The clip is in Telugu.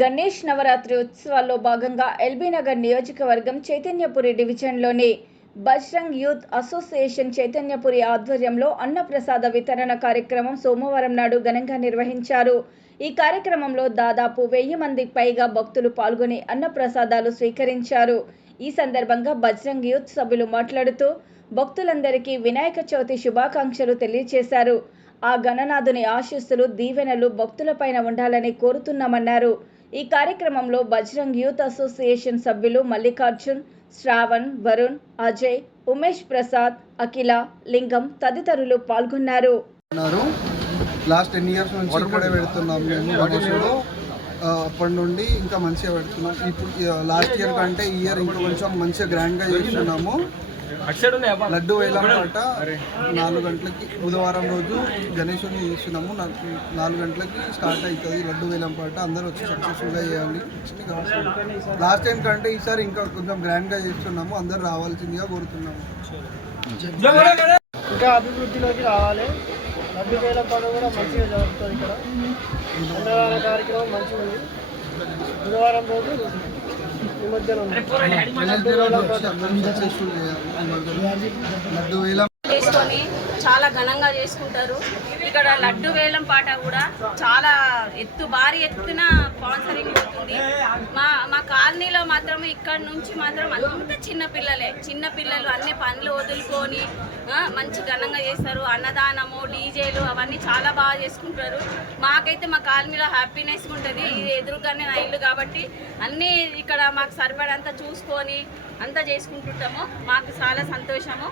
గణేష్ నవరాత్రి ఉత్సవాల్లో భాగంగా ఎల్బీనగర్ నియోజకవర్గం చైతన్యపురి డివిజన్లోని బజరంగ్ యూత్ అసోసియేషన్ చైతన్యపురి ఆధ్వర్యంలో అన్నప్రసాద వితరణ కార్యక్రమం సోమవారం నాడు ఘనంగా నిర్వహించారు. ఈ కార్యక్రమంలో దాదాపు 1000 మందికి పైగా భక్తులు పాల్గొని అన్నప్రసాదాలు స్వీకరించారు. ఈ సందర్భంగా బజరంగ్ యూత్ సభ్యులు మాట్లాడుతూ భక్తులందరికీ వినాయక చవితి శుభాకాంక్షలు తెలియజేశారు. ఆ గణనాథుని ఆశీస్సులు దీవెనలు భక్తులపైన ఉండాలని కోరుతున్నామన్నారు. ఈ కార్యక్రమంలో బజరంగ్ యూత్ అసోసియేషన్ సభ్యులు మల్లికార్జున్, శ్రావణ్, వరుణ్, అజయ్, ఉమేష్ ప్రసాద్, అఖిల, లింగం తదితరులు పాల్గొన్నారు. లాస్ట్ 10 years నుంచి ఇక్కడే పెడుతున్నాం మేము గణేశుడు. అప్పటి నుండి ఇంకా మంచిగా పెడుతున్నాం. ఇప్పుడు లాస్ట్ ఇయర్ కంటే ఈ ఇయర్ ఇంకా కొంచెం మంచిగా గ్రాండ్గా చేస్తున్నాము. లడ్డు వేలం పాట 4 గంటలకి బుధవారం రోజు గణేశుడిని చేస్తున్నాము. 4 గంటలకి స్టార్ట్ అవుతుంది లడ్డు వేలం పాట. అందరూ వచ్చి సక్సెస్ఫుల్గా చేయాలి. లాస్ట్ టైం కంటే ఈసారి ఇంకా కొంచెం గ్రాండ్గా చేస్తున్నాము. అందరూ రావాల్సిందిగా కోరుతున్నాము. ఇంకా అభివృద్ధిలోకి రావాలి. లడ్డు వేలం పాట కూడా మంచిగా జరుగుతుంది. ఇక్కడ అన్నదాన కార్యక్రమం మంచిగా ఉంది. బుధవారం రోజు చేసుకొని చాలా ఘనంగా చేసుకుంటారు. ఇక్కడ లడ్డు వేలం పాట కూడా చాలా భారీ ఎత్తున స్పాన్సరింగ్ అవుతుంది. మా కాలనీలో మాత్రం ఇక్కడ నుంచి మాత్రం అంత చిన్నపిల్లలు అన్ని పనులు వదులుకొని మంచి ఘనంగా చేస్తారు. అన్నదానము, డీజేలు అవన్నీ చాలా బాగా చేసుకుంటారు. మాకైతే మా కాలనీలో హ్యాపీనెస్ ఉంటుంది. ఇది ఎదురుగానే నా ఇల్లు కాబట్టి అన్నీ ఇక్కడ మాకు సరిపడంతా చూసుకొని అంతా చేసుకుంటుంటాము. మాకు చాలా సంతోషము.